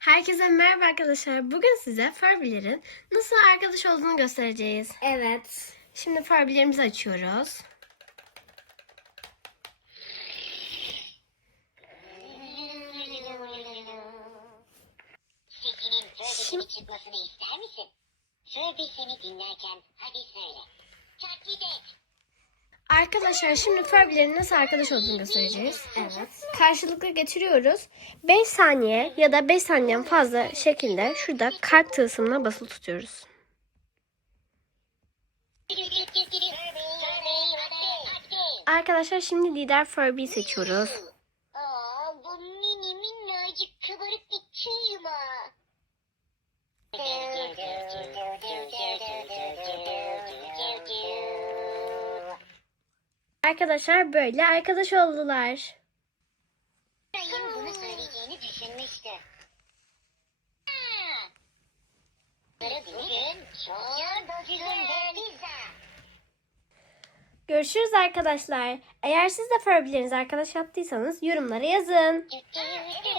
Herkese merhaba arkadaşlar. Bugün size Furby'lerin nasıl arkadaş olduğunu göstereceğiz. Evet. Şimdi Furby'lerimizi açıyoruz. Sesinin Furby çıkmasını ister misin? Furby seni dinlerken hadi söyle. Arkadaşlar şimdi Furby'lerin nasıl arkadaş olduğunu göstereceğiz. Evet. Karşılıklı getiriyoruz. 5 saniye ya da 5 saniyeden fazla şekilde şurada kalp tılsımına basılı tutuyoruz. Arkadaşlar şimdi lider Furby'yi seçiyoruz. Arkadaşlar böyle arkadaş oldular. Ryan bunu söyleyeceğini düşünmüştü. Ha! Bugün çok güzel pizza. Görüşürüz arkadaşlar. Eğer siz de Furby'lerinizi arkadaş yaptıysanız yorumlara yazın. Kesinlikle.